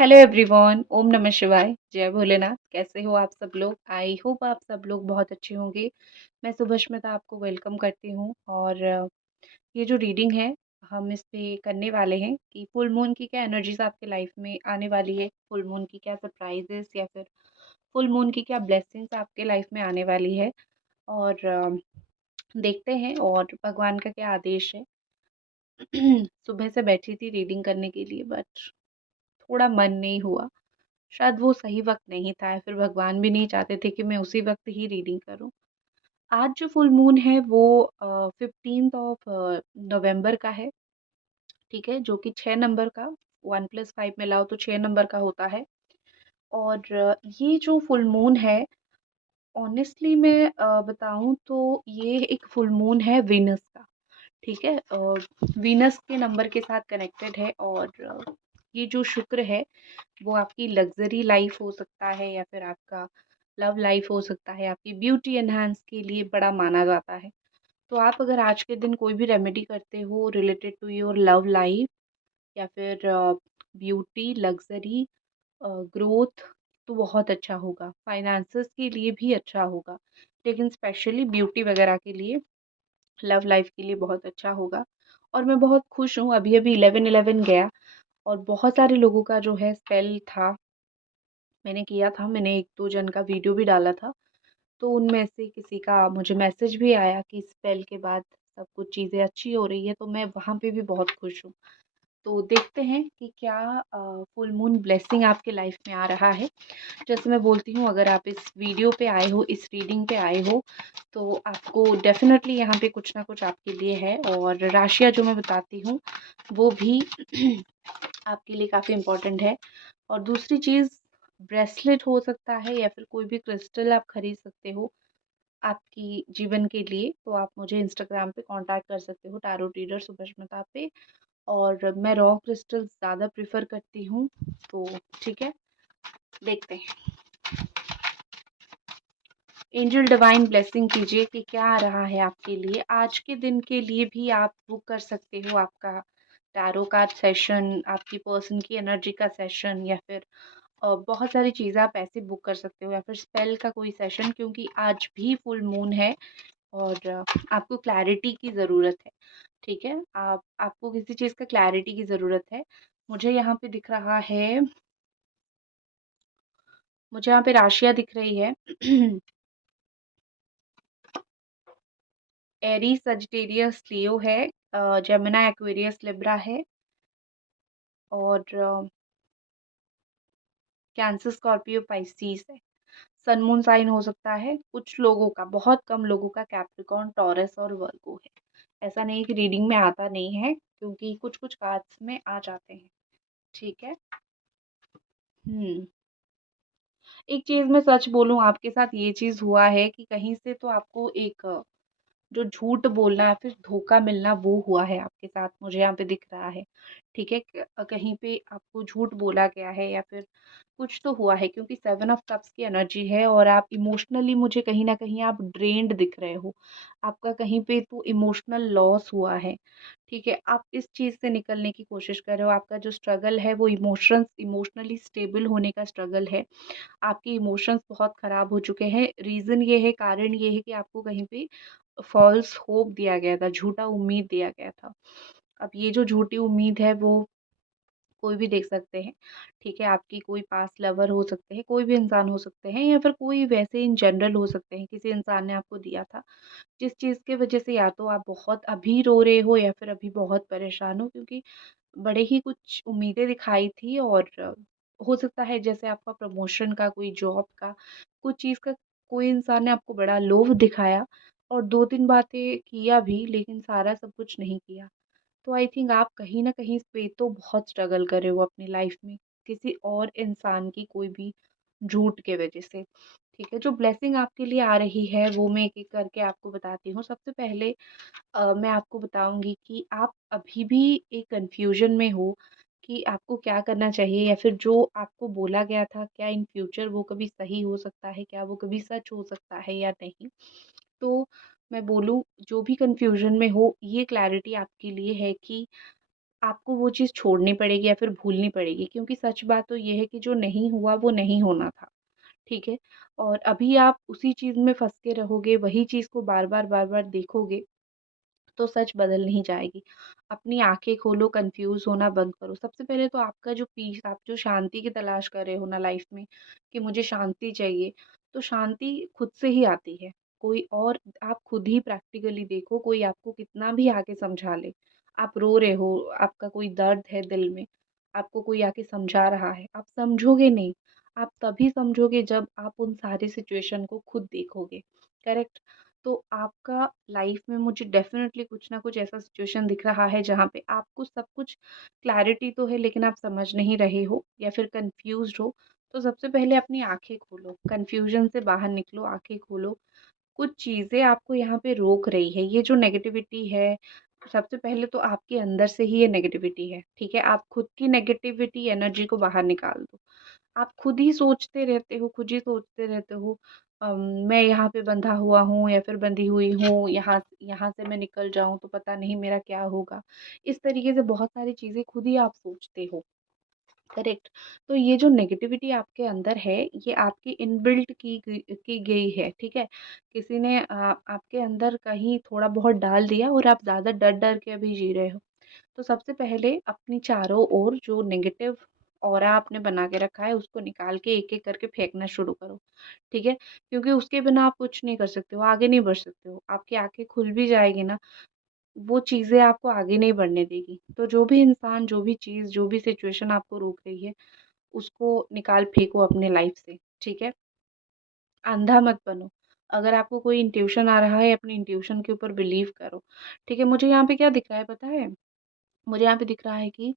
Hello everyone, ओम नमः शिवाय, जय भोलेनाथ। कैसे हो आप सब लोग? आई होप आप सब लोग बहुत अच्छे होंगे। मैं सुभस्मिता आपको वेलकम करती हूँ और ये जो रीडिंग है हम इस पे करने वाले हैं कि फुल मून की क्या एनर्जीज आपके लाइफ में आने वाली है, फुल मून की क्या सरप्राइजेस या फिर फुल मून की क्या ब्लेसिंग्स आपके लाइफ में आने वाली है। और देखते हैं और भगवान का क्या आदेश है। सुबह से बैठी थी रीडिंग करने के लिए बट थोड़ा मन नहीं हुआ। शायद वो सही वक़्त नहीं था या फिर भगवान भी नहीं चाहते थे कि मैं उसी वक़्त ही रीडिंग करूँ। आज जो फुल मून है वो 15th ऑफ नवंबर का है, ठीक है? जो कि 6 नंबर का 1 + 5 मिलाओ तो 6 नंबर का होता है। और ये जो फुल मून है ऑनेस्टली मैं बताऊँ तो ये एक फुल मून है वीनस का, ठीक है? वीनस के नंबर के साथ कनेक्टेड है और ये जो शुक्र है वो आपकी लग्ज़री लाइफ़ हो सकता है या फिर आपका लव लाइफ़ हो सकता है, आपकी ब्यूटी एनहांस के लिए बड़ा माना जाता है। तो आप अगर आज के दिन कोई भी रेमेडी करते हो related to your love life या फिर ब्यूटी, लग्ज़री, ग्रोथ तो बहुत अच्छा होगा। फाइनेंसेस के लिए भी अच्छा होगा, लेकिन स्पेशली ब्यूटी वगैरह के लिए, लव लाइफ़ के लिए बहुत अच्छा होगा। और मैं बहुत खुश हूँ, अभी-अभी 11/11 गया और बहुत सारे लोगों का जो है स्पेल था, मैंने किया था, मैंने 1-2 जन का वीडियो भी डाला था, तो उनमें से किसी का मुझे मैसेज भी आया कि स्पेल के बाद सब कुछ चीज़ें अच्छी हो रही है, तो मैं वहाँ पे भी बहुत खुश हूँ। तो देखते हैं कि क्या फुल मून ब्लेसिंग आपके लाइफ में आ रहा है। जैसे मैं बोलती हूँ, अगर आप इस वीडियो पे आए हो, इस रीडिंग पे आए हो, तो आपको डेफ़िनेटली यहाँ पे कुछ ना कुछ आपके लिए है और राशियाँ जो मैं बताती हूँ, वो भी आपके लिए काफ़ी इम्पोर्टेंट है। और दूसरी चीज़, ब्रेसलेट हो सकता है या फिर कोई भी क्रिस्टल आप खरीद सकते हो आपकी जीवन के लिए, तो आप मुझे इंस्टाग्राम पे कांटेक्ट कर सकते हो, टैरो रीडर सुभश्मिता पे। और मैं रॉ क्रिस्टल ज़्यादा प्रेफर करती हूँ, तो ठीक है, देखते हैं। एंजल डिवाइन ब्लेसिंग कीजिए कि क्या आ रहा है आपके लिए आज के दिन के लिए। भी आप बुक कर सकते हो आपका टैरो कार्ड सेशन, आपकी पर्सन की एनर्जी का सेशन, या फिर बहुत सारी चीज़ें आप ऐसे बुक कर सकते हो, या फिर स्पेल का कोई सेशन, क्योंकि आज भी फुल मून है और आपको क्लैरिटी की ज़रूरत है, ठीक है? आपको किसी चीज़ का क्लैरिटी की ज़रूरत है। मुझे यहाँ पे दिख रहा है, मुझे यहाँ पे राशियाँ दिख रही है। एरीज, सजिटेरियस, लियो है, जेमिनी, एक्वेरियस, लिब्रा है और कैंसर, स्कॉर्पियो, पाइसेस है। सन मून साइन हो सकता है कुछ लोगों का, बहुत कम लोगों का कैप्रिकॉर्न, टॉरस और वर्गो है। ऐसा नहीं कि रीडिंग में आता नहीं है, क्योंकि कुछ कुछ कार्ड्स में आ जाते हैं, ठीक है। हम्म एक चीज मैं सच बोलूं, आपके साथ ये चीज हुआ है कि कहीं से तो आपको एक जो झूठ बोलना या फिर धोखा मिलना वो हुआ है आपके साथ, मुझे यहाँ पे दिख रहा है, ठीक है। कहीं पे आपको झूठ बोला गया है या फिर कुछ तो हुआ है, क्योंकि 7 ऑफ कप्स की एनर्जी है और आप इमोशनली, मुझे कहीं ना कहीं आप ड्रेन्ड दिख रहे हो। आपका कहीं पे तो इमोशनल लॉस हुआ है, ठीक है। आप इस चीज़ से निकलने की कोशिश कर रहे हो। आपका जो स्ट्रगल है वो इमोशनली स्टेबल होने का स्ट्रगल है। आपके इमोशंस बहुत ख़राब हो चुके हैं। रीज़न ये है, कारण ये है कि आपको कहीं पे फ़ॉल्स होप दिया गया था, झूठा उम्मीद दिया गया था। अब ये जो झूठी उम्मीद है वो कोई भी देख सकते हैं, ठीक है। आपकी कोई पास्ट लवर हो सकते हैं, कोई भी इंसान हो सकते हैं, या फिर कोई वैसे इन जनरल हो सकते हैं, किसी इंसान ने आपको दिया था, जिस चीज़ की वज़ह से या तो आप बहुत अभी रो रहे हो या फिर अभी बहुत परेशान हो, क्योंकि बड़े ही कुछ उम्मीदें दिखाई थी। और हो सकता है जैसे आपका प्रमोशन का, कोई जॉब का, कुछ चीज़ का, कोई इंसान ने आपको बड़ा लोभ दिखाया और 2-3 बातें किया भी, लेकिन सारा सब कुछ नहीं किया। तो आई थिंक आप कहीं न कहीं पे तो बहुत स्ट्रगल कर रहे हो अपनी लाइफ में, किसी और इंसान की कोई भी झूठ के वज़ह से, ठीक है। जो ब्लेसिंग आपके लिए आ रही है वो मैं एक-एक करके आपको बताती हूँ। सबसे पहले मैं आपको बताऊँगी कि आप अभी भी एक कन्फ्यूज़न में हो कि आपको क्या करना चाहिए, या फिर जो आपको बोला गया था, क्या इन फ्यूचर वो कभी सही हो सकता है? क्या वो कभी सच हो सकता है या नहीं? तो मैं बोलूँ, जो भी कन्फ्यूज़न में हो, ये क्लैरिटी आपके लिए है कि आपको वो चीज़ छोड़नी पड़ेगी या फिर भूलनी पड़ेगी, क्योंकि सच बात तो ये है कि जो नहीं हुआ वो नहीं होना था, ठीक है? और अभी आप उसी चीज़ में फँस के रहोगे, वही चीज़ को बार-बार, बार-बार देखोगे, तो सच बदल नहीं जाएगी। अपनी आँखें खोलो, कन्फ्यूज़ होना बंद करो। सबसे पहले तो आपका जो पीस, आप जो शांति की तलाश कर रहे हो ना लाइफ़ में, कि मुझे शांति चाहिए, तो शांति खुद से ही आती है। कोई और, आप खुद ही प्रैक्टिकली देखो, कोई आपको कितना भी आके समझा ले, आप रो रहे हो, आपका कोई दर्द है दिल में, आपको कोई आके समझा रहा है, आप समझोगे नहीं। आप तभी समझोगे जब आप उन सारी सिचुएशन को खुद देखोगे, करेक्ट? तो आपका लाइफ में मुझे डेफ़िनेटली कुछ ना कुछ ऐसा सिचुएशन दिख रहा है जहाँ पे आपको सब कुछ क्लैरिटी तो है, लेकिन आप समझ नहीं रहे हो या फिर कन्फ्यूज़्ड हो। तो सबसे पहले अपनी आँखें खोलो, कन्फ्यूज़न से बाहर निकलो, आँखें खोलो। कुछ चीज़ें आपको यहाँ पे रोक रही है, ये जो नेगेटिविटी है, सबसे पहले तो आपके अंदर से ही ये नेगेटिविटी है, ठीक है? आप खुद की नेगेटिविटी एनर्जी को बाहर निकाल दो। आप खुद ही सोचते रहते हो, खुद ही सोचते रहते हो, मैं यहाँ पे बंधा हुआ हूँ या फिर बंधी हुई हूँ, यहाँ यहाँ से मैं निकल जाऊँ तो पता नहीं मेरा क्या होगा। इस तरीके से बहुत सारी चीज़ें खुद ही आप सोचते हो, करेक्ट? तो ये जो नेगेटिविटी आपके अंदर है, ये आपकी इनबिल्ट की गई है, ठीक है? किसी ने आपके अंदर कहीं थोड़ा बहुत डाल दिया और आप ज़्यादा डर-डर के अभी जी रहे हो। तो सबसे पहले अपनी चारों ओर जो नेगेटिव ऑरा आपने बना के रखा है, उसको निकाल के एक-एक करके फेंकना शुरू करो, ठीक है? क्योंकि उसके बिना आप कुछ नहीं कर सकते हो, आगे नहीं बढ़ सकते हो। आपकी आँखें खुल भी जाएगी ना, वो चीज़ें आपको आगे नहीं बढ़ने देगी। तो जो भी इंसान, जो भी चीज़, जो भी सिचुएशन आपको रोक रही है, उसको निकाल फेंको अपने लाइफ़ से, ठीक है? अंधा मत बनो। अगर आपको कोई इंट्यूशन आ रहा है, अपनी इंट्यूशन के ऊपर बिलीव करो, ठीक है? मुझे यहाँ पे क्या दिख रहा है पता है? मुझे यहाँ पे दिख रहा है कि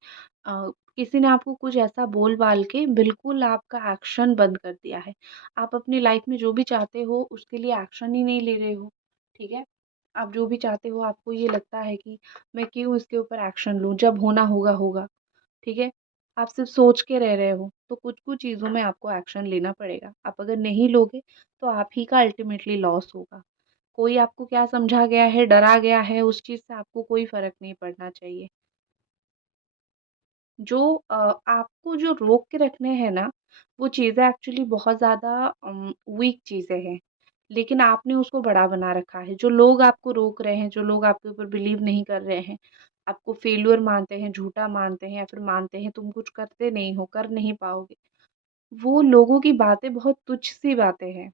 किसी ने आपको कुछ ऐसा बोल-बाल के बिल्कुल आपका एक्शन बंद कर दिया है। आप अपनी लाइफ़ में जो भी चाहते हो उसके लिए एक्शन ही नहीं ले रहे हो, ठीक है? आप जो भी चाहते हो आपको ये लगता है कि मैं क्यों इसके ऊपर एक्शन लूँ, जब होना होगा, होगा, ठीक है? आप सिर्फ़ सोच के रह रहे हो, तो कुछ-कुछ चीज़ों में आपको एक्शन लेना पड़ेगा। आप अगर नहीं लोगे तो आप ही का अल्टीमेटली लॉस होगा। कोई आपको क्या समझा गया है, डरा गया है, उस चीज़ से आपको कोई फ़र्क नहीं पड़ना चाहिए। जो आपको जो रोक के रखने हैं ना, वो चीज़ें एक्चुअली बहुत ज़्यादा वीक चीज़ें हैं, लेकिन आपने उसको बड़ा बना रखा है। जो लोग आपको रोक रहे हैं, जो लोग आपके ऊपर बिलीव नहीं कर रहे हैं, आपको फेल्योर मानते हैं, झूठा मानते हैं या फिर मानते हैं तुम कुछ करते नहीं हो, कर नहीं पाओगे, वो लोगों की बातें बहुत तुच्छ-सी बातें हैं।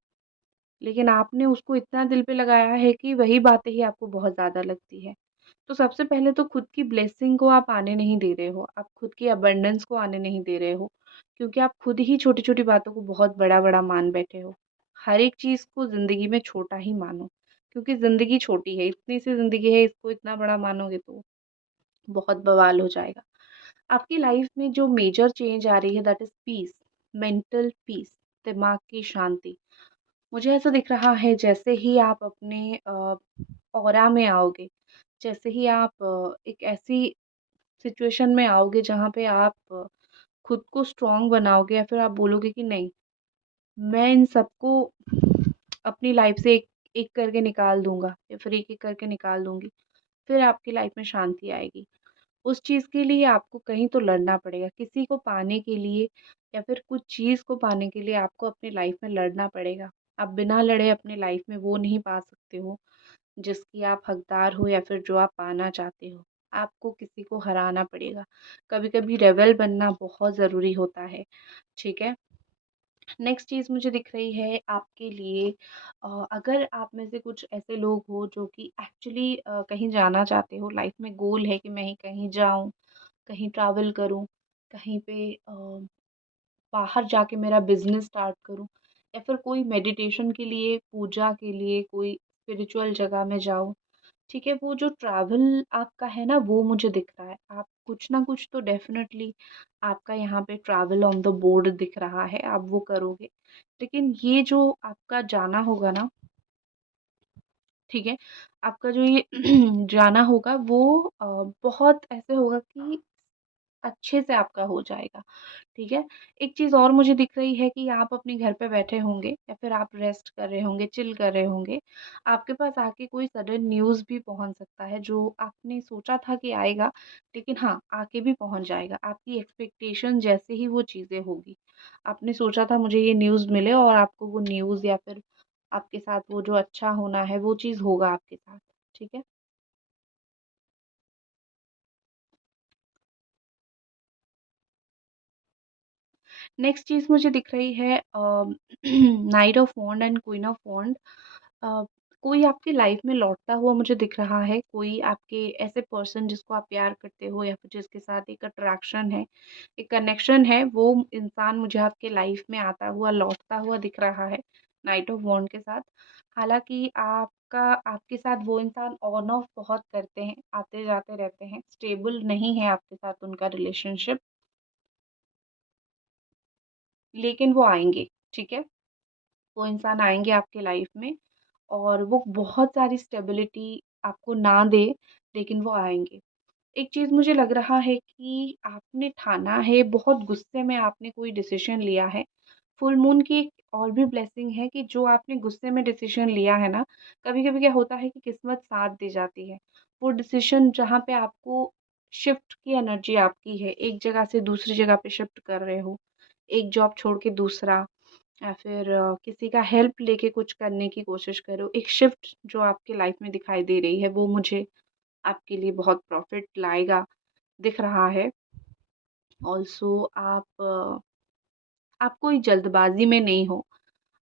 लेकिन आपने उसको इतना दिल पे लगाया है कि वही बातें ही आपको बहुत ज़्यादा लगती है। तो सबसे पहले तो खुद की ब्लेसिंग को आप आने नहीं दे रहे हो, आप खुद की अबंडेंस को आने नहीं दे रहे हो, क्योंकि आप खुद ही छोटी-छोटी बातों को बहुत बड़ा-बड़ा मान बैठे हो। हर एक चीज़ को ज़िंदगी में छोटा ही मानो, क्योंकि ज़िंदगी छोटी है, इतनी सी ज़िंदगी है, इसको इतना बड़ा मानोगे तो बहुत बवाल हो जाएगा। आपकी लाइफ में जो मेजर चेंज आ रही है that is piece, mental peace, दिमाग की शांति। मुझे ऐसा दिख रहा है जैसे ही आप अपने ऑरा में आओगे, जैसे ही आप एक ऐसी सिचुएशन में आओगे जहाँ पे आप खुद को स्ट्रॉन्ग बनाओगे या फिर आप बोलोगे कि नहीं, मैं इन सबको अपनी लाइफ से एक एक करके निकाल दूँगा या फिर एक-एक करके निकाल दूँगी, फिर आपकी लाइफ में शांति आएगी। उस चीज़ के लिए आपको कहीं तो लड़ना पड़ेगा। किसी को पाने के लिए या फिर कुछ चीज़ को पाने के लिए आपको अपनी लाइफ में लड़ना पड़ेगा। आप बिना लड़े अपनी लाइफ में वो नहीं पा सकते हो, जिसकी आप हकदार हो या फिर जो आप पाना चाहते हो। आपको किसी को हराना पड़ेगा। कभी-कभी रेबेल बनना बहुत ज़रूरी होता है, ठीक है? नेक्स्ट चीज़ मुझे दिख रही है आपके लिए, अगर आप में से कुछ ऐसे लोग हो जो कि एक्चुअली कहीं जाना चाहते हो, लाइफ में गोल है कि मैं ही कहीं जाऊँ, कहीं ट्रैवल करूँ, कहीं पे बाहर जाके मेरा बिज़नेस स्टार्ट करूँ या फिर कोई मेडिटेशन के लिए, पूजा के लिए कोई स्पिरिचुअल जगह में जाऊँ, ठीक है? वो जो ट्रैवल आपका है ना, वो मुझे दिख रहा है। आप कुछ ना कुछ तो डेफ़िनेटली आपका यहाँ पे ट्रैवल ऑन द बोर्ड दिख रहा है, आप वो करोगे। लेकिन ये जो आपका जाना होगा ना, ठीक है? आपका जो ये जाना होगा वो बहुत ऐसे होगा कि अच्छे से आपका हो जाएगा, ठीक है? एक चीज़ और मुझे दिख रही है कि आप अपने घर पे बैठे होंगे या फिर आप रेस्ट कर रहे होंगे, चिल कर रहे होंगे। आपके पास आके कोई सडन न्यूज़ भी पहुँच सकता है जो आपने सोचा था कि आएगा, लेकिन हाँ, आके भी पहुँच जाएगा। आपकी एक्सपेक्टेशन जैसे ही वो चीज़ें होगी। आपने सोचा था मुझे ये न्यूज़ मिले और आपको वो न्यूज़ या फिर आपके साथ वो जो अच्छा होना है, वो चीज़ होगा आपके साथ, ठीक है? नेक्स्ट चीज़ मुझे दिख रही है knight of wand and queen of wand. अ, कोई आपकी लाइफ में लौटता हुआ मुझे दिख रहा है, कोई आपके ऐसे पर्सन जिसको आप प्यार करते हो या फिर जिसके साथ एक अट्रैक्शन है, एक कनेक्शन है, वो इंसान मुझे आपके लाइफ में आता हुआ, लौटता हुआ दिख रहा है, नाइट ऑफ वॉन्ड के साथ। हालाँकि आपके साथ वो इंसान ऑन ऑफ बहुत करते हैं, आते-जाते रहते हैं, स्टेबल नहीं है आपके साथ उनका रिलेशनशिप, लेकिन वो आएँगे, ठीक है? वो इंसान आएँगे आपके लाइफ में और वो बहुत सारी स्टेबिलिटी आपको ना दे, लेकिन वो आएँगे। एक चीज़ मुझे लग रहा है कि आपने ठाना है, बहुत गुस्से में आपने कोई डिसीज़न लिया है। फुल मून की एक और भी ब्लेसिंग है कि जो आपने गुस्से में डिसीज़न लिया है ना, कभी-कभी क्या होता है कि किस्मत साथ दे जाती है। वो डिसीज़न जहाँ पे आपको शिफ्ट की एनर्जी आपकी है, एक जगह से दूसरी जगह पे शिफ्ट कर रहे हो, एक जॉब छोड़ के दूसरा या फिर किसी का हेल्प लेके कुछ करने की कोशिश करो। एक शिफ्ट जो आपकी लाइफ में दिखाई दे रही है, वो मुझे आपके लिए बहुत प्रॉफ़िट लाएगा, दिख रहा है। ऑल्सो आप कोई जल्दबाज़ी में नहीं हो।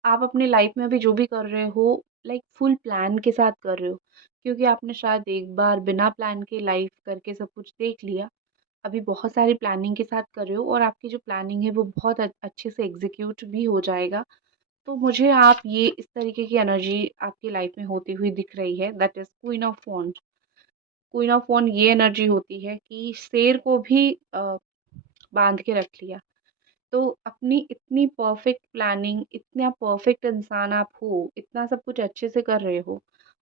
आप अपनी लाइफ में अभी जो भी कर रहे हो लाइक फुल प्लान के साथ कर रहे हो। क्योंकि आपने शायद एक बार बिना प्लान के लाइफ करके सब कुछ देख लिया। अभी बहुत सारी प्लानिंग के साथ कर रहे हो और आपकी जो प्लानिंग है वो बहुत अच्छे से एग्ज़ीक्यूट भी हो जाएगा। तो मुझे आप ये इस तरीके की एनर्जी आपकी लाइफ में होती हुई दिख रही है that is queen of wand. Queen of wand ये एनर्जी होती है कि शेर को भी बाँध के रख लिया। तो अपनी इतनी परफेक्ट प्लानिंग, इतना परफेक्ट इंसान आप हो, इतना सब कुछ अच्छे से कर रहे हो,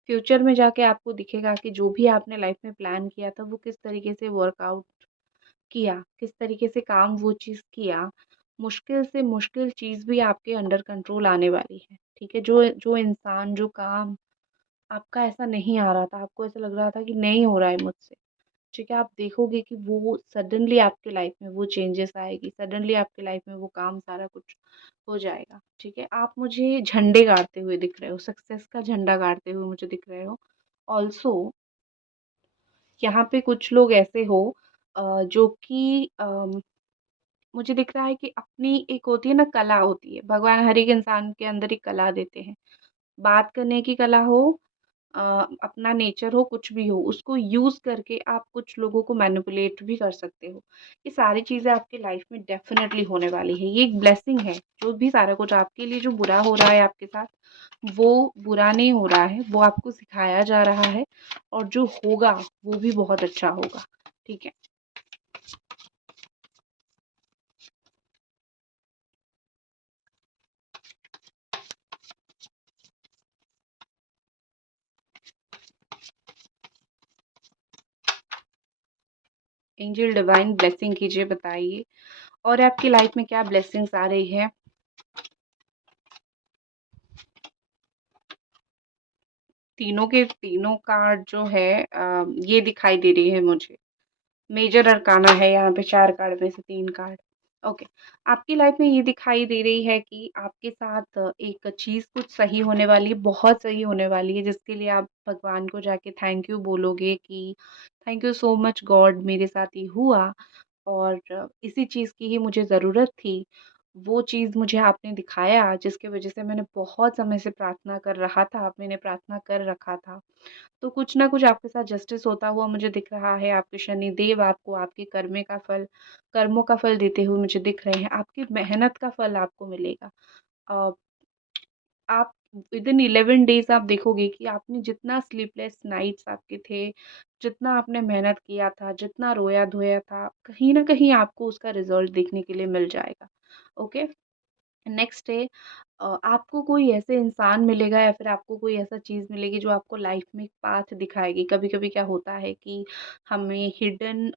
फ्यूचर में जाके आपको दिखेगा कि जो भी आपने लाइफ में प्लान किया था वो किस तरीके से वर्कआउट किया, किस तरीके से काम वो चीज़ किया। मुश्किल से मुश्किल चीज़ भी आपके अंडर कंट्रोल आने वाली है, ठीक है? जो जो इंसान, जो काम आपका ऐसा नहीं आ रहा था, आपको ऐसा लग रहा था कि नहीं हो रहा है मुझसे, ठीक है? आप देखोगे कि वो सडनली आपके लाइफ में वो चेंजेस आएगी, सडनली आपके लाइफ में वो काम सारा कुछ हो जाएगा, ठीक है? आप मुझे झंडे गाड़ते हुए दिख रहे हो, सक्सेस का झंडा गाड़ते हुए मुझे दिख रहे हो। ऑल्सो यहाँ पे कुछ लोग ऐसे हो जो कि मुझे दिख रहा है कि अपनी एक होती है ना कला होती है, भगवान हर एक इंसान के अंदर एक कला देते हैं। बात करने की कला हो अ, अपना नेचर हो, कुछ भी हो, उसको यूज़ करके आप कुछ लोगों को मैनिपुलेट भी कर सकते हो। ये सारी चीज़ें आपकी लाइफ में डेफ़िनेटली होने वाली है। ये एक ब्लेसिंग है, जो भी सारा कुछ आपके लिए जो बुरा हो रहा है आपके साथ, वो बुरा नहीं हो रहा है, वो आपको सिखाया जा रहा है और जो होगा, वो भी बहुत अच्छा होगा। ठीक है? एंजल डिवाइन ब्लेसिंग कीजिए, बताइए और आपकी लाइफ में क्या ब्लेसिंग्स आ रही है? तीनों के तीनों कार्ड जो है ये दिखाई दे रही है मुझे। मेजर अरकाना है यहाँ पे 4 कार्ड में से 3 कार्ड। ओके, आपकी लाइफ में ये दिखाई दे रही है कि आपके साथ एक चीज़ कुछ सही होने वाली है, बहुत सही होने वाली है, जिसके लिए आप भगवान को जाके थैंक यू बोलोगे कि thank you so much God मेरे साथ ये हुआ और इसी चीज़ की ही मुझे ज़रूरत थी। वो चीज़ मुझे आपने दिखाया जिसकी वज़ह से मैंने बहुत समय से प्रार्थना कर रहा था, मैंने प्रार्थना कर रखा था। तो कुछ ना कुछ आपके साथ जस्टिस होता हुआ मुझे दिख रहा है, आपके शनिदेव आपको आपके कर्मों का फल देते हुए मुझे दिख रहे हैं, आपकी मेहनत का फल आपको मिलेगा। अ, आप विदिन 11 डेज़ आप देखोगे कि आपने जितना स्लीपलेस नाइट्स आपके थे, जितना आपने मेहनत किया था, जितना रोया-धोया था, कहीं न कहीं आपको उसका रिज़ल्ट देखने के लिए मिल जाएगा। ओके? नेक्स्ट है आपको कोई ऐसे इंसान मिलेगा या फिर आपको कोई ऐसा चीज़ मिलेगी जो आपको लाइफ में एक पाथ दिखाएगी। कभी-कभी क्या होता है कि हमें हिडन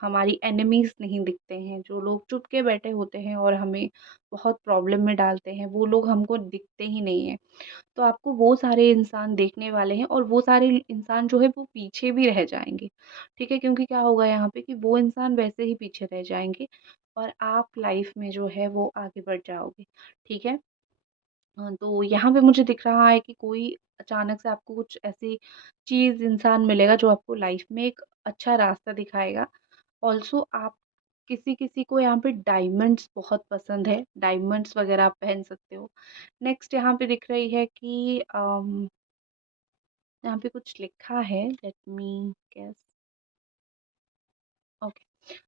हमारी एनिमीज़ नहीं दिखते हैं, जो लोग चुप के बैठे होते हैं और हमें बहुत प्रॉब्लम में डालते हैं, वो लोग हमको दिखते ही नहीं हैं। तो आपको वो सारे इंसान देखने वाले हैं और वो सारे इंसान जो है वो पीछे भी रह जाएँगे, ठीक है? क्योंकि क्या होगा यहाँ पे कि वो इंसान वैसे ही पीछे रह जाएँगे और आप लाइफ में जो है वो आगे बढ़ जाओगे, ठीक है? हाँ, तो यहाँ पे मुझे दिख रहा है कि कोई अचानक से आपको कुछ ऐसी चीज़ इंसान मिलेगा जो आपको लाइफ में एक अच्छा रास्ता दिखाएगा। ऑल्सो आप किसी-किसी को यहाँ पे डायमंड्स बहुत पसंद है, डायमंड्स वग़ैरह आप पहन सकते हो। नेक्स्ट यहाँ पे दिख रही है कि यहाँ पे कुछ लिखा है, लेट मी गेस। ओके।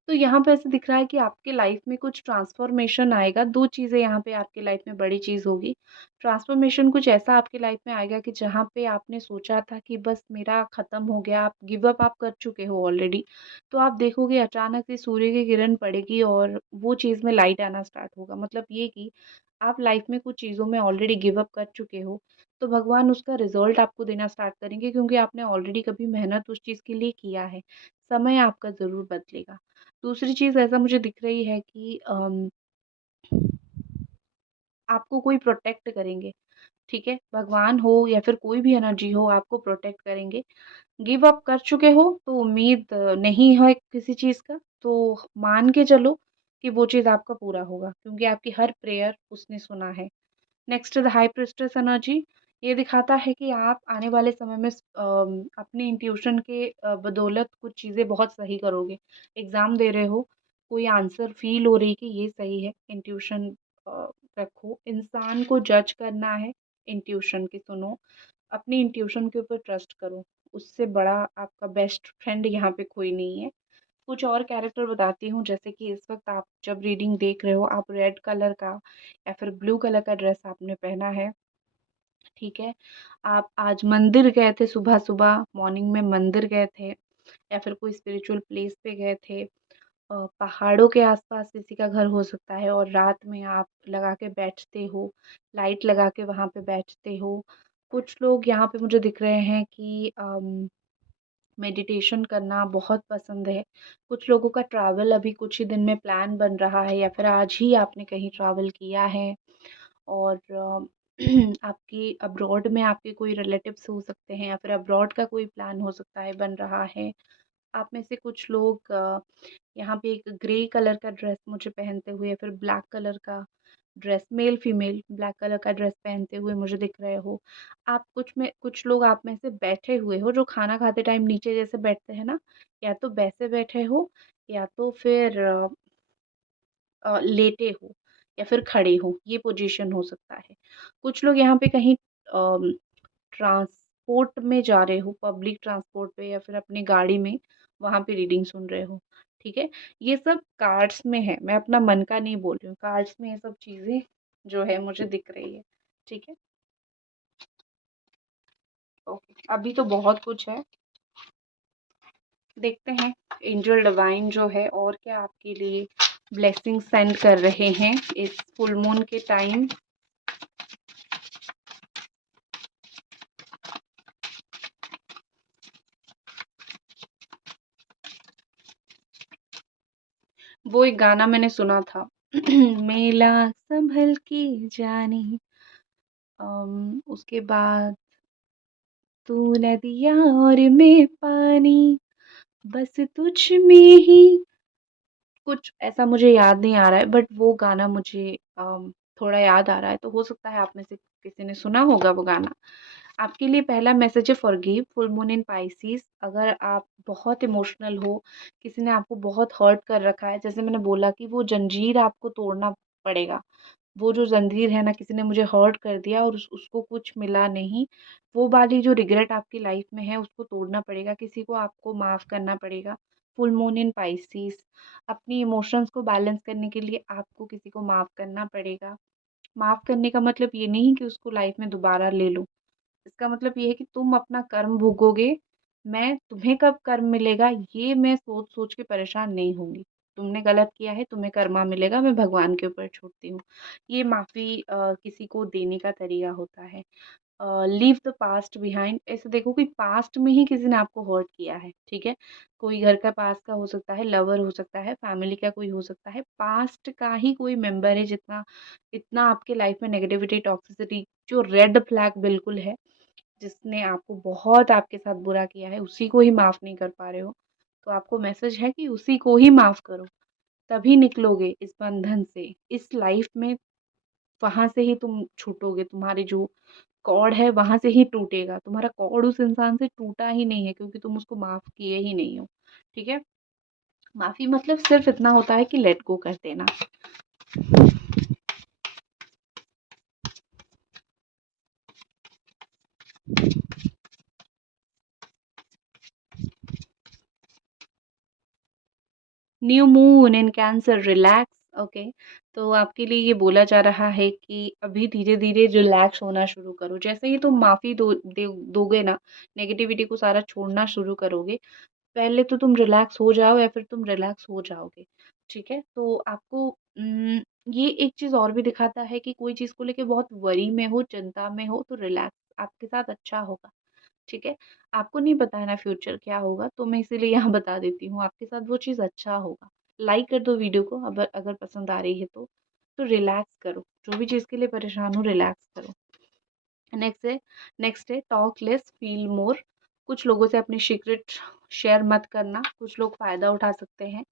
तो यहाँ पे ऐसे दिख रहा है कि आपके लाइफ में कुछ ट्रांसफ़ॉर्मेशन आएगा, 2 चीज़ें यहाँ पे आपकी लाइफ में बड़ी चीज़ होगी। ट्रांसफ़ॉर्मेशन कुछ ऐसा आपकी लाइफ में आएगा कि जहाँ पे आपने सोचा था कि बस मेरा ख़त्म हो गया, आप गिव अप आप कर चुके हो ऑलरेडी। तो आप देखोगे अचानक से सूर्य की किरण पड़ेगी और वो चीज़ में लाइट आना स्टार्ट होगा। मतलब ये कि आप लाइफ में कुछ चीज़ों में ऑलरेडी गिव अप कर चुके हो, तो भगवान उसका रिज़ल्ट आपको देना स्टार्ट करेंगे क्योंकि आपने ऑलरेडी कभी मेहनत उस चीज़ के लिए किया है। समय आपका ज़रूर बदलेगा। दूसरी चीज़ ऐसा मुझे दिख रही है कि आपको कोई प्रोटेक्ट करेंगे, ठीक है? भगवान हो या फिर कोई भी एनर्जी हो आपको प्रोटेक्ट करेंगे। गिव अप कर चुके हो तो उम्मीद नहीं है किसी चीज़ का, तो मान के चलो कि वो चीज़ आपका पूरा होगा क्योंकि आपकी हर प्रेयर उसने सुना है। Next the high priestess energy, ये दिखाता है कि आप आने वाले समय में अपनी इंट्यूशन के बदौलत कुछ चीज़ें बहुत सही करोगे। एग्ज़ाम दे रहे हो, कोई आंसर फ़ील हो रही कि ये सही है, इंट्यूशन रखो। इंसान को जज करना है, इंट्यूशन की सुनो। अपनी इंट्यूशन के ऊपर ट्रस्ट करो। उससे बड़ा आपका बेस्ट फ्रेंड यहाँ पे कोई नहीं है। कुछ और कैरेक्टर बताती हूँ जैसे कि इस वक़्त आप जब रीडिंग देख रहे हो, आप रेड कलर का या फिर ब्लू कलर का ड्रेस आपने पहना है, ठीक है? आप आज मंदिर गए थे सुबह-सुबह, मॉर्निंग में मंदिर गए थे या फिर कोई स्पिरिचुअल प्लेस पे गए थे। पहाड़ों के आस-पास किसी का घर हो सकता है और रात में आप लगा के बैठते हो, लाइट लगा के वहाँ पे बैठते हो। कुछ लोग यहाँ पे मुझे दिख रहे हैं कि मेडिटेशन करना बहुत पसंद है। कुछ लोगों का ट्रैवल अभी कुछ ही दिन में प्लान बन रहा है या फिर आज ही आपने कहीं ट्रैवल किया है और आपकी अब्रॉड में आपके कोई रिलेटिव्स हो सकते हैं या फिर अब्रॉड का कोई प्लान हो सकता है, बन रहा है। आप में से कुछ लोग यहाँ पे एक ग्रे कलर का ड्रेस मुझे पहनते हुए या फिर ब्लैक कलर का dress, male female black colour का ड्रेस पहनते हुए मुझे दिख रहे हो। आप कुछ लोग आप में से बैठे हुए हो जो खाना खाते टाइम नीचे जैसे बैठते हैं ना, या तो वैसे बैठे हो या तो फिर लेटे हो या फिर खड़े हो, ये पोजीशन हो सकता है। कुछ लोग यहाँ पे कहीं ट्रांसपोर्ट में जा रहे हो, पब्लिक ट्रांसपोर्ट पे या फिर अपनी गाड़ी में, वहाँ पे रीडिंग सुन रहे हो, ठीक है? ये सब कार्ड्स में है, मैं अपना मन का नहीं बोल रही हूँ, कार्ड्स में ये सब चीज़ें जो है मुझे दिख रही है, ठीक है? ओके, अभी तो बहुत कुछ है, देखते हैं एंजल डिवाइन जो है और क्या आपके लिए ब्लेसिंग सेंड कर रहे हैं इस फुल मून के टाइम। वो एक गाना मैंने सुना था मेला संभल के जाने, उसके बाद तू नदिया और मैं पानी, बस तुझ में ही, कुछ ऐसा मुझे याद नहीं आ रहा है बट वो गाना मुझे थोड़ा याद आ रहा है, तो हो सकता है आप में से किसी ने सुना होगा वो गाना। आपके लिए पहला मैसेज है forgive, full moon in Pisces. अगर आप बहुत इमोशनल हो, किसी ने आपको बहुत हर्ट कर रखा है, जैसे मैंने बोला कि वो जंजीर आपको तोड़ना पड़ेगा। वो जो जंजीर है ना, किसी ने मुझे हर्ट कर दिया और उसको कुछ मिला नहीं, वो वाली जो रिग्रेट आपकी लाइफ में है उसको तोड़ना पड़ेगा, किसी को आपको माफ़ करना पड़ेगा। फुल मून इन पाइसेस, अपनी इमोशंस को बैलेंस करने के लिए आपको किसी को माफ़ करना पड़ेगा। माफ़ करने का मतलब ये नहीं कि उसको लाइफ में दोबारा ले लो। इसका मतलब ये है कि तुम अपना कर्म भोगोगे, मैं तुम्हें कब कर्म मिलेगा ये मैं सोच-सोच के परेशान नहीं होंगी। तुमने गलत किया है, तुम्हें कर्मा मिलेगा, मैं भगवान के ऊपर छोड़ती हूँ। ये माफ़ी किसी को देने का तरीका होता है। लीव द पास्ट बिहाइंड, ऐसे देखो कि पास्ट में ही किसी ने आपको हर्ट किया है, ठीक है? कोई घर का पास का हो सकता है, लवर हो सकता है, फैमिली का कोई हो सकता है, पास्ट का ही कोई मेंबर है जितना इतना आपके लाइफ में नेगेटिविटी, टॉक्सिसिटी, जो रेड फ्लैग बिल्कुल है, जिसने आपको बहुत आपके साथ बुरा किया है, उसी को ही माफ़ नहीं कर पा रहे हो। तो आपको मैसेज है कि उसी को ही माफ़ करो, तभी निकलोगे इस बंधन से, इस लाइफ में वहाँ से ही तुम छूटोगे, तुम्हारी जो कॉर्ड है वहाँ से ही टूटेगा, तुम्हारा कॉर्ड उस इंसान से टूटा ही नहीं है क्योंकि तुम उसको माफ़ किए ही नहीं हो, ठीक है? माफ़ी मतलब सिर्फ़ इतना होता है कि लेट गो कर देना। New moon in cancer, relax, okay. तो आपके लिए ये बोला जा रहा है कि अभी धीरे धीरे रिलैक्स होना शुरू करो, जैसे ही तुम माफ़ी दोगे ना, नेगेटिविटी को सारा छोड़ना शुरू करोगे, पहले तो तुम रिलैक्स हो जाओ या फिर तुम रिलैक्स हो जाओगे, ठीक है? तो आपको ये एक चीज़ और भी दिखाता है कि कोई चीज़ को लेके बहुत वरी में हो, चिंता में हो, तो रिलैक्स आपके साथ अच्छा होगा, ठीक है? आपको नहीं पता है ना फ्यूचर क्या होगा, तो मैं इसीलिए यहाँ बता देती हूँ, आपके साथ वो चीज़ अच्छा होगा। लाइक कर दो वीडियो को, अगर अगर पसंद आ रही है तो रिलैक्स करो, जो भी चीज़ के लिए परेशान हो रिलैक्स करो। नेक्स्ट है टॉक लेस फील मोर। कुछ लोगों से अपनी सीक्रेट शेयर मत करना, कुछ लोग फ़ायदा उठा सकते हैं,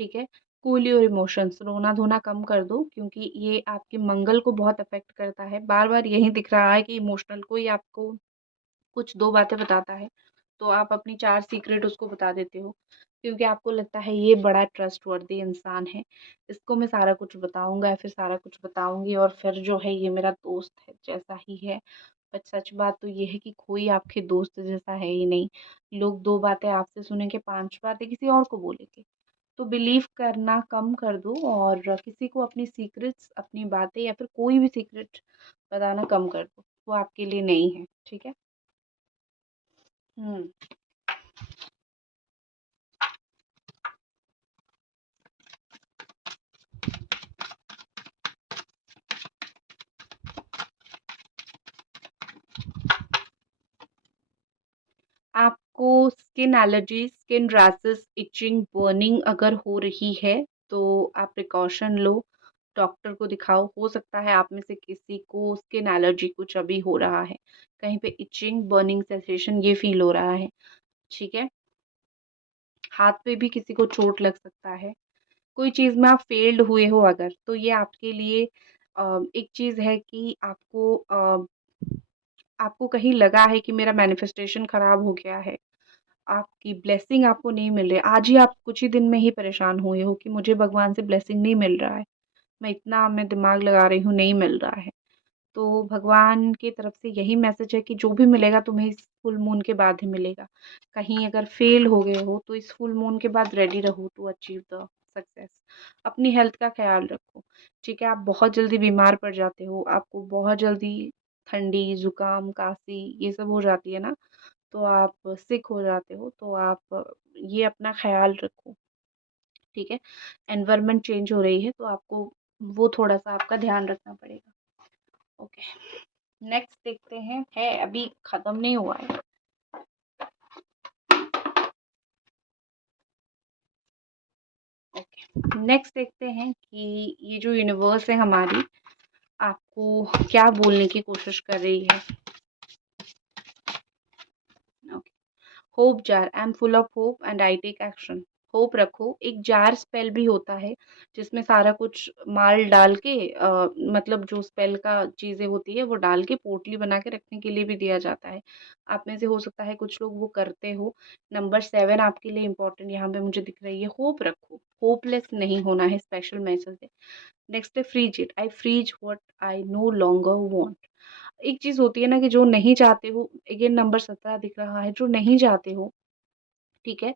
ठीक है? कूल योर इमोशंस, रोना धोना कम कर दो क्योंकि ये आपके मंगल को बहुत अफेक्ट करता है। बार बार यही दिख रहा है कि इमोशनल कोई आपको कुछ 2 बातें बताता है, तो आप अपनी 4 सीक्रेट उसको बता देते हो, क्योंकि आपको लगता है ये बड़ा ट्रस्टवर्दी इंसान है, इसको मैं सारा कुछ बताऊँगा या फिर सारा कुछ बताऊँगी और फिर जो है ये मेरा दोस्त है, जैसा ही है। बट सच बात तो ये है कि कोई आपके दोस्त जैसा है ही नहीं। लोग 2 बातें आपसे सुनेंगे, 5 बातें किसी और को बोलेंगे। तो बिलीव करना कम कर दो और किसी को अपनी सीक्रेट्स, अपनी बातें या फिर कोई भी सीक्रेट बताना कम कर दो। वो आपके लिए नहीं है, ठीक है? हुँ। आपको skin allergy, skin rashes, itching, burning अगर हो रही है, तो आप प्रिकॉशन लो, डॉक्टर को दिखाओ। हो सकता है आप में से किसी को स्किन एलर्जी कुछ अभी हो रहा है, कहीं पे इचिंग, बर्निंग सेंसेशन ये फ़ील हो रहा है, ठीक है? हाथ पे भी किसी को चोट लग सकता है। कोई चीज़ में आप फेल्ड हुए हो अगर, तो ये आपके लिए एक चीज़ है कि आपको कहीं लगा है कि मेरा मैनिफेस्टेशन खराब हो गया है, आपकी ब्लेसिंग आपको नहीं मिल रही है। आज ही आप कुछ ही दिन में ही परेशान हुए हो कि मुझे भगवान से ब्लेसिंग नहीं मिल रहा है। मैं दिमाग लगा रही हूँ, नहीं मिल रहा है। तो भगवान की तरफ से यही मैसेज है कि जो भी मिलेगा तुम्हें इस फुल मून के बाद ही मिलेगा। कहीं अगर फेल हो गए हो तो इस फुल मून के बाद रेडी रहो टू अचीव द सक्सेस। अपनी हेल्थ का ख़्याल रखो, ठीक है? आप बहुत जल्दी बीमार पड़ जाते हो, आपको बहुत जल्दी ठंडी, ज़ुकाम, खाँसी ये सब हो जाती है ना, तो आप सिक हो जाते हो, तो आप ये अपना ख़्याल रखो, ठीक है? एनवायरनमेंट चेंज हो रही है तो आपको वो थोड़ा-सा आपका ध्यान रखना पड़ेगा। ओके, नेक्स्ट देखते हैं, है अभी खत्म नहीं हुआ है। ओके, नेक्स्ट देखते हैं कि ये जो यूनिवर्स है हमारी, आपको क्या बोलने की कोशिश कर रही है। Okay, hope jar, I am full of hope and I take action. Hope रखो, एक जार स्पेल भी होता है जिसमें सारा कुछ माल डाल के मतलब जो स्पेल का चीज़ें होती है वो डाल के पोटली बना के रखने के लिए भी दिया जाता है। आप में से हो सकता है कुछ लोग वो करते हो। नंबर 7 आपके लिए इम्पोर्टेंट यहाँ पे मुझे दिख रही है, होप रखो, होपलेस नहीं होना है, स्पेशल मैसेज है। नेक्स्ट है freeze it, I freeze what I no longer want. एक चीज़ होती है ना कि जो नहीं चाहते हो, अगेन नंबर 17 दिख रहा है, जो नहीं चाहते हो, ठीक है?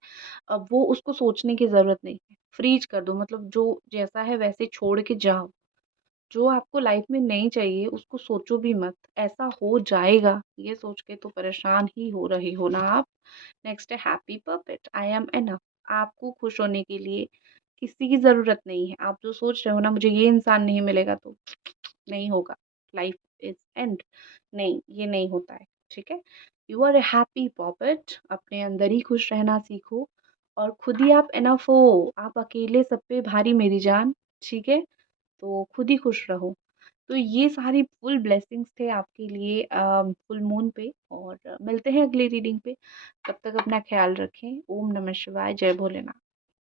अब वो उसको सोचने की ज़रूरत नहीं है। फ्रीज़ कर दो, मतलब जो जैसा है वैसे छोड़ के जाओ। जो आपको लाइफ़ में नहीं चाहिए उसको सोचो भी मत। ऐसा हो जाएगा ये सोच के तो परेशान ही हो रही हो ना आप। नेक्स्ट है happy perfect, I am enough. आपको खुश होने के लिए किसी की ज़रूरत नहीं है। आप जो सोच रहे हो ना मुझे ये इंसान नहीं मिलेगा तो नहीं होगा, लाइफ इज़ एंड। नहीं, ये नहीं होता है, ठीक है? यू आर अ हैप्पी पॉपेट, अपने अंदर ही खुश रहना सीखो और खुद ही आप इनफ हो। आप अकेले सब पे भारी मेरी जान, ठीक है? तो खुद ही खुश रहो। तो ये सारी फुल ब्लेसिंग्स थे आपके लिए फुल मून पे और मिलते हैं अगली रीडिंग पे। तब तक अपना ख़्याल रखें। ओम नमः शिवाय, जय भोलेनाथ।